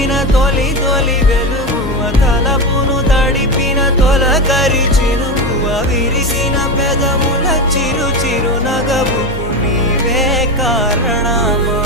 నింపిన తొలి తొలి వెలుగువ తలపును తడిపిన తొలకరి చినుకువ విరిసిన పెదముల చిరు చిరు నగవుకు నీవే కారణమా